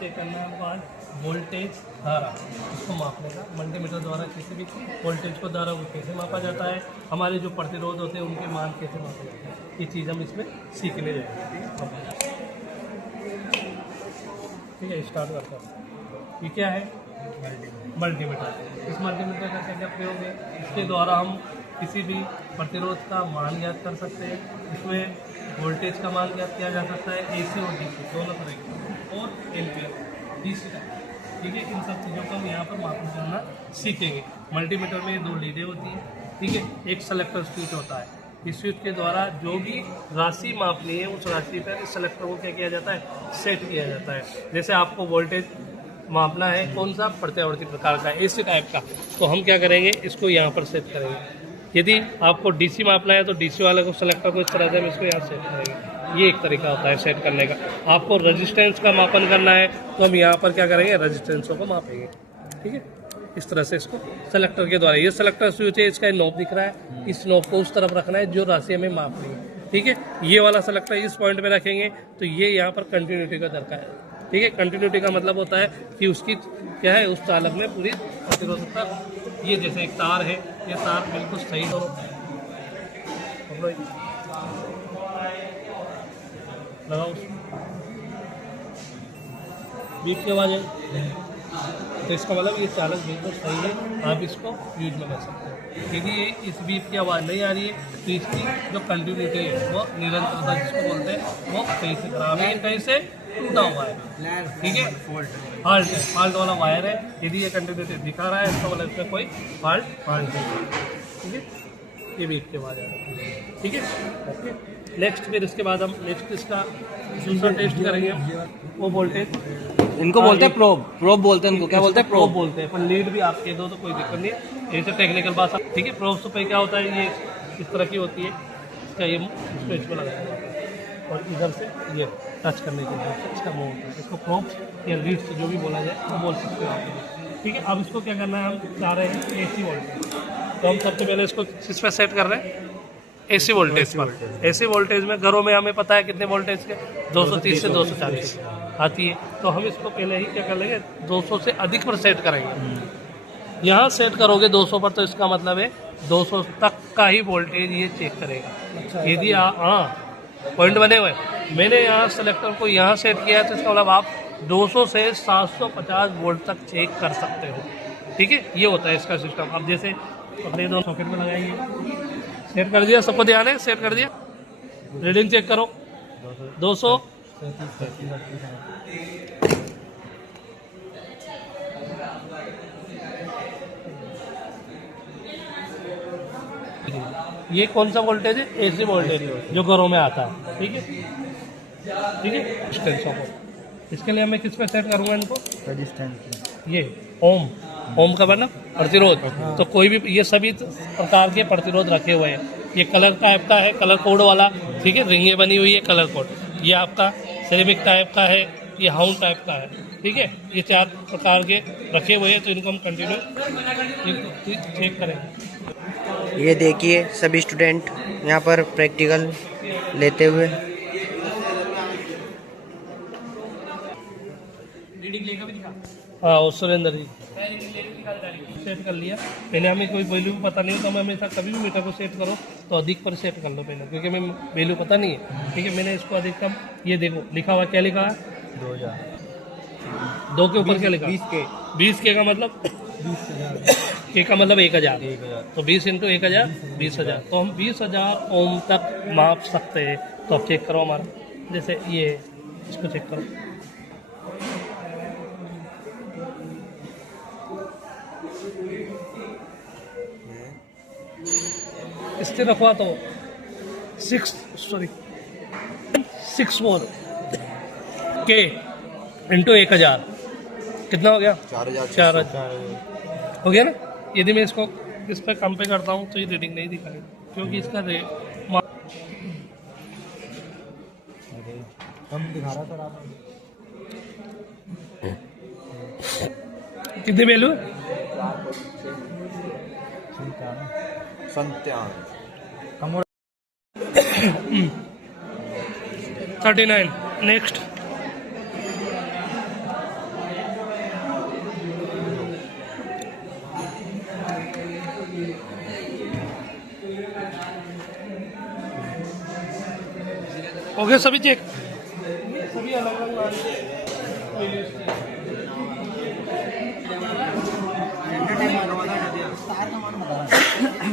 Check करना है हमको आज वोल्टेज धारा, इसको मापने का मल्टीमीटर द्वारा किसी भी वोल्टेज को धारा को कैसे मापा जाता है, हमारे जो प्रतिरोध होते हैं उनके मान कैसे मापे जाते हैं, ये चीज़ हम इसमें सीखने जाएंगे। ठीक है, स्टार्ट करते हैं। ये क्या है? मल्टीमीटर। इस मल्टीमीटर का क्या क्या प्रयोग है? इसके द्वारा हम किसी भी प्रतिरोध का मान ज्ञात कर सकते हैं। इसमें वोल्टेज का मान ज्ञात किया जा सकता है, एसी और डीसी दोनों तरह के, और एम्पियर डीसी का। ठीक है, इन सब चीज़ों को हम यहाँ पर मापन करना सीखेंगे। मल्टीमीटर में 2 लीडें होती हैं। ठीक है, एक सेलेक्टर स्विच होता है। इस स्विच के द्वारा जो भी राशि मापनी है उस राशि पर इस सेलेक्टर को क्या किया जाता है? सेट किया जाता है। जैसे आपको वोल्टेज मापना है कौन सा? प्रत्यावर्ती प्रकार का, एसी टाइप का, तो हम क्या करेंगे? इसको यहाँ पर सेट करेंगे। यदि आपको डीसी मापना है तो डीसी वाले को सेलेक्टर को इस तरह से हम इसको यहाँ सेट करेंगे। ये एक तरीका होता है सेट करने का। आपको रेजिस्टेंस का मापन करना है तो हम यहाँ पर क्या करेंगे? रेजिस्टेंसों को मापेंगे। ठीक है, इस तरह से इसको सेलेक्टर के द्वारा, ये सेलेक्टर स्विच है, इसका नॉब दिख रहा है, इस नॉब को उस तरफ रखना है जो राशि हमें मापनी है। ठीक है, ये वाला सेलेक्टर इस पॉइंट पे रखेंगे तो ये यहाँ पर कंटिन्यूटी का दरकार है। ठीक है, कंटिन्यूटी का मतलब होता है कि उसकी क्या है, उस चालक में पूरी प्रतिरोधकता। ये जैसे एक तार है, ये तार बिल्कुल सही हो, लगाओ, बीप की आवाज़ है तो इसका मतलब ये चालक बिल्कुल सही है, आप इसको यूज में कर सकते हो। यदि ये इस बीप की आवाज़ नहीं आ रही है तो इसकी जो कंटिन्यूटी है वो निरंतरता जिसको बोलते हैं वो कहीं से खराब है, कहीं से टूटा हुआ है। ठीक है, फॉल्ट है, फॉल्ट वाला वायर है। यदि ये कंटिन्यूटी दिखा रहा है इसका मतलब इसमें कोई फॉल्ट नहीं है। ठीक है, ये बीप की आवाज़ आ रही है। ठीक है, ओके। नेक्स्ट फिर इसके बाद हम नेक्स्ट इसका दूसरा टेस्ट करेंगे, वो वोल्टेज। इनको बोलते हैं प्रोब बोलते हैं, इनको क्या बोलते हैं? प्रोब बोलते हैं, पर लीड भी आपके दो तो कोई दिक्कत नहीं है, ये सब टेक्निकल बात। ठीक है, प्रोब पे क्या होता है, ये इस तरह की होती है, इसका ये स्विच पे लगाया जाता है और इधर से ये टच करने के लिए इसका मुंह होता है। इसको प्रोब या लीड से जो भी बोला जाए वो बोल सकते हो आप। ठीक है, अब इसको क्या करना है, हम चाह रहे हैं एसी वोल्टेज, तो हम सबसे पहले इसको किस पे सेट कर रहे हैं? एसी वोल्टेज पर। एसी वोल्टेज में घरों में हमें पता है कितने वोल्टेज के, 230 से 240 आती है, तो हम इसको पहले ही क्या कर लेंगे, 200 से अधिक पर सेट करेंगे। यहाँ सेट करोगे 200 पर तो इसका मतलब है 200 तक का ही वोल्टेज ये चेक करेगा। यदि हाँ पॉइंट बने हुए, मैंने यहाँ सेलेक्टर को यहाँ सेट किया है तो इसका मतलब आप 200 से 750 वोल्ट तक चेक कर सकते हो। ठीक है, ये होता है इसका सिस्टम। अब जैसे अपने दो सॉकेट में लगाएंगे, सेट कर दिया, सबको ध्यान है, सेट कर दिया, रीडिंग चेक करो 200। ये कौन सा वोल्टेज है? एसी वोल्टेज जो घरों में आता है। ठीक है, ठीक है, रेजिस्टेंसों को, इसके लिए मैं किस पे सेट करूँगा इनको? रेजिस्टेंस, ये ओम, ओम का मतलब प्रतिरोध। तो कोई भी ये सभी प्रकार के प्रतिरोध रखे हुए हैं। ये कलर टाइप का है, कलर कोड वाला। ठीक है, रिंगें बनी हुई है कलर कोड। ये आपका सेरेमिक टाइप का है, ये हाउंड टाइप का है। ठीक है, ये 4 प्रकार के रखे हुए हैं, तो इनको हम कंटिन्यू चेक करेंगे। ये देखिए सभी स्टूडेंट यहाँ पर प्रैक्टिकल लेते हुए। हाँ, वो सुरेंद्र जी सेट कर लिया। पहले हमें कोई वैल्यू पता नहीं होता, मैं हमेशा कभी भी मीटर को सेट करो तो अधिक पर सेट कर लो पहले, क्योंकि हमें वैल्यू पता नहीं है। ठीक है, मैंने इसको अधिकतम, ये देखो लिखा हुआ, क्या लिखा है? 2000। 2 के ऊपर क्या लिखा? 20 के का मतलब के का मतलब 1000, तो 20 × 1000 20,000। तो हम 20,000 ओम तक माप सकते हैं। तो अब चेक करो हमारा, जैसे ये इसको चेक करो, स्थिर रखवा तो 6 मोर के × 1000 कितना हो गया? 4000 हो गया ना। यदि मैं इसको इस पर कम पे करता हूँ तो ये रीडिंग नहीं दिखाएगा, क्योंकि इसका कम दिखा रहा सर आप। कितनी वैल्यू? 39। नेक्स्ट हो गया सभी चेक, सभी अलग अलग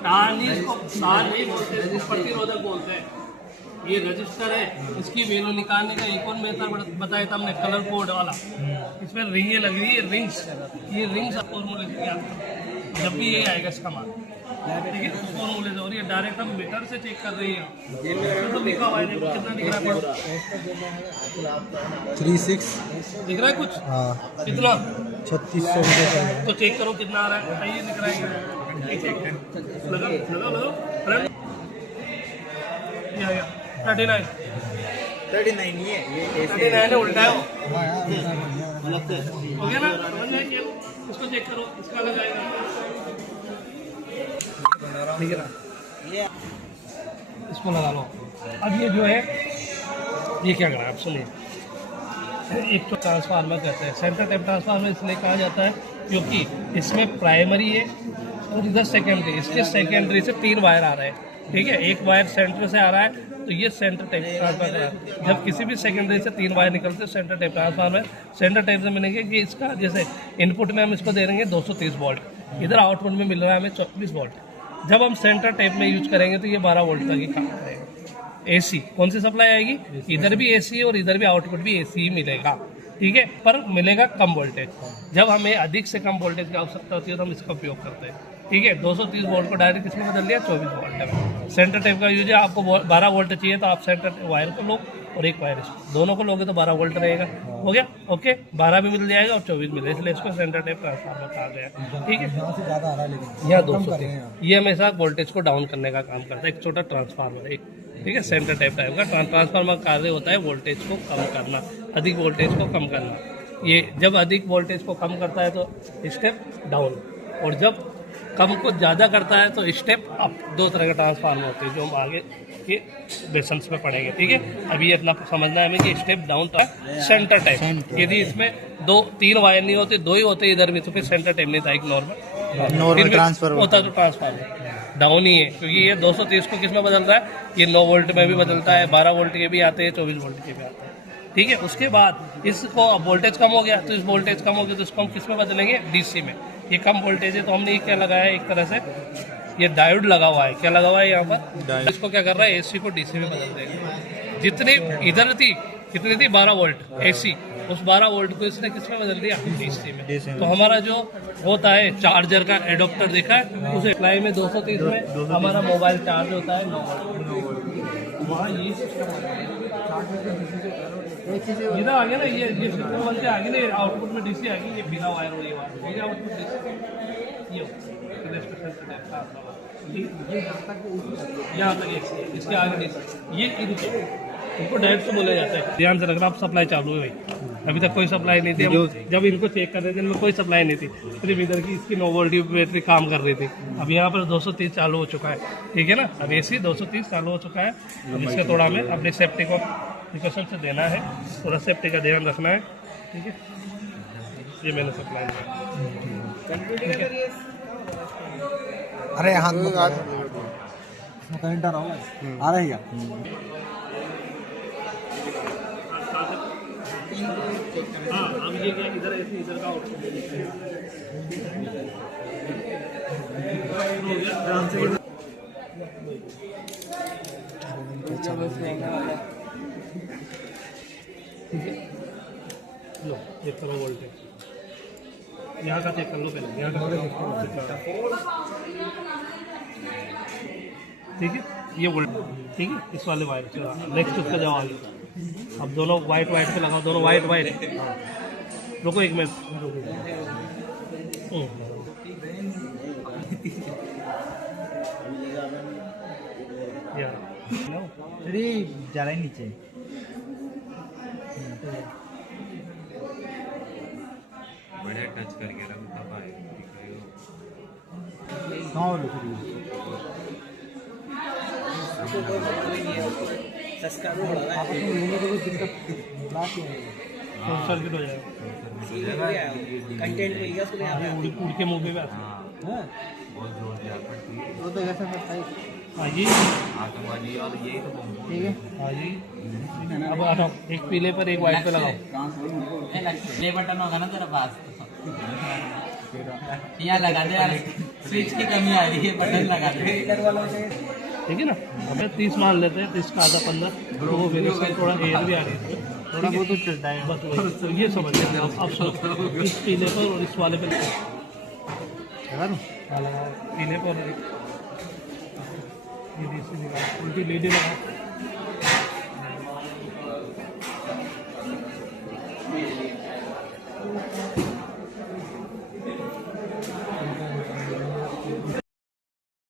तार नहीं बोलते, प्रतिरोधक बोलते हैं। ये रजिस्टर है, इसकी वैल्यू निकालने का एक और मेथड बताया था हमने, कलर कोड वाला। इसमें रिंगें लग रही है, रिंग्स, ये रिंग्स फॉर्मूले से याद करो, जब भी ये आएगा इसका मान, ठीक है, फॉर्मूले से। और ये डायरेक्ट हम मीटर से चेक कर रही है, तो लिखा हुआ है, देखो कितना दिख रहा है, 36 दिख रहा है कुछ, हाँ कितना 3600 तो चेक करो कितना आ रहा है, बताइए दिख रहा है, लगा लगा लगा, फ्रेंड ये आ गया 39 है, उल्टा है वो, हो गया ना, समझ में आया? इसको चेक करो, इसका लग जाएगा, ठीक है ना, इसको लगा लो। अब ये जो है ये क्या कर रहा है, आप सुनिए, एक तो ट्रांसफार्मर कहते हैं, सेंटर टाइप ट्रांसफार्मर इसलिए कहा जाता है क्योंकि इसमें प्राइमरी है और इधर सेकेंडरी, इसके सेकेंडरी से 3 वायर आ रहे हैं, ठीक है, एक वायर सेंटर से आ रहा है, तो ये सेंटर टाइप ट्रांसफार्मर है। जब किसी भी सेकेंडरी से 3 वायर निकलते हैं centre type transformer, centre type से मिलेंगे कि इसका जैसे इनपुट में हम इसको दे देंगे 230 वोल्ट, इधर आउटपुट में मिल रहा है हमें 24 वोल्ट। जब हम सेंटर टाइप में यूज करेंगे तो ये 12 वोल्ट का ही काम करेगा। एसी कौन सी सप्लाई आएगी, इधर भी एसी और इधर भी आउटपुट भी एसी ही मिलेगा, ठीक है, पर मिलेगा कम वोल्टेज। जब हमें अधिक से कम वोल्टेज की आवश्यकता होती है तो हम इसका उपयोग करते हैं, ठीक है। 230 वोल्ट को डायरेक्ट किसमें बदल दिया, 24 वोल्ट में। सेंटर टाइप का यूज है, आपको 12 वोल्ट चाहिए तो आप सेंटर वायर को लो और एक वायर इसको, दोनों को लोगे तो 12 वोल्ट रहेगा, हो गया, ओके, 12 भी मिल जाएगा और 24 मिलेगा, इसलिए इसको सेंटर टाइप ट्रांसफार्मर कहा गया, ठीक है। यहाँ से ज़्यादा आ रहा है लेकिन यहाँ 230, ये हमेशा वोल्टेज को डाउन करने का काम करता है, एक छोटा ट्रांसफार्मर एक, ठीक है, सेंटर टाइप का ट्रांसफार्मर का कार्य होता है वोल्टेज को कम करना, अधिक वोल्टेज को कम करना। ये जब अधिक वोल्टेज को कम करता है तो स्टेप डाउन, और जब कम को ज़्यादा करता है तो स्टेप अप। 2 तरह के ट्रांसफार्मर होते हैं जो हम आगे के लेसन्स में पढ़ेंगे, ठीक है। अभी अपना समझना है हमें कि स्टेप डाउन था सेंटर टाइप, यदि इसमें 2-3 वायर नहीं होते, 2 ही होते इधर भी, तो फिर सेंटर टाइप नहीं था, एक नॉर्मल ट्रांसफर होता तो ट्रांसफार्मर डाउन ही है, क्योंकि ये 230 को किस में बदल रहा है, ये 9 वोल्ट में भी बदलता है, 12 वोल्ट के भी आते हैं, 24 वोल्ट के भी आते हैं, ठीक है। उसके बाद इसको अब वोल्टेज कम हो गया, तो इस वोल्टेज कम हो गया तो इसको हम किस में बदलेंगे, डीसी में। ये कम वोल्टेज है तो हमने ये क्या लगाया है, एक तरह से ये डायोड लगा हुआ है, क्या लगा हुआ है यहाँ पर, इसको क्या कर रहा है, एसी को डीसी में बदल देगा। जितनी इधर थी कितनी थी, 12 वोल्ट एसी, उस 12 वोल्ट को इसने किस में बदल दिया, डीसी में। तो हमारा जो होता है चार्जर का एडोप्टर देखा है, उस सप्लाई में 230 में हमारा मोबाइल चार्ज होता है 9 वोल्ट। वहाँ ये इधर आ गया ना, ये सिस्टम बनते आ गया ना, आउटपुट में डीसी आ गई, ये बिना वायर हो, ये आउटपुट डीसी, यहाँ तक इसके आगे डीसी, ये इनको डायरेक्ट से बोला जाता है। ध्यान से रखना, अब सप्लाई चालू है भाई, अभी तक कोई सप्लाई नहीं थी, हम जब इनको चेक कर रहे थे इनमें कोई सप्लाई नहीं थी, सिर्फ इधर की इसकी 9 वोल्ट की बैटरी काम कर रही थी। अब यहाँ पर 230 चालू हो चुका है, ठीक है ना, अब एसी 230 चालू हो चुका है। जिससे थोड़ा हमें अपनी सेफ्टी को प्रिकॉशन से देना है, थोड़ा सेफ्टी का ध्यान रखना है, ठीक है। ये मैंने सप्लाई किया, अरे हाथ करंट आ रहा है, आ रहा है क्या? हाँ, अब ये क्या इधर ऐसे इधर का आउटपुट ठीक है, लो चेक करो वोल्टेज, यहाँ का चेक कर लो पहले, यहाँ का, ठीक है, ये वोल्टेज, ठीक है, इस वाले वायर से नेक्स्ट उसका जवाब। अब दोनों वाइट पे लगाओ, दोनों वाइट। रुको एक मिनट, जा रहा है नीचे, बढ़िया टच करके रखता भाई, सर्किट हो जाएगा, कंटेंट उड़ के मुंह पे बहुत जोर दिया, वो तो ऐसा करता है। हाँ जी आतंकवादी और यही तो बोल ठीक है हाँ जी। अब हटाओ, एक पीले पर एक वाइट पे लगाओ। प्ले बटन होगा ना तेरा पास, यहाँ लगा दे यार, स्विच की कमी आ रही है, बटन लगा दे। ठीक है ना। हमें 30 मान लेते हैं, 30 का आधा 15, तो वो फिर इसमें थोड़ा एयर भी आ रही है, थोड़ा बहुत तो चलता है बस वही। तो ये समझ लेते हैं अब सब इस पीले पर और इस वाले पर लगा दूँ हाँ लगाओ, पीले पर और ये दूसरी लगाओ, उल्टी लेडी लगाओ।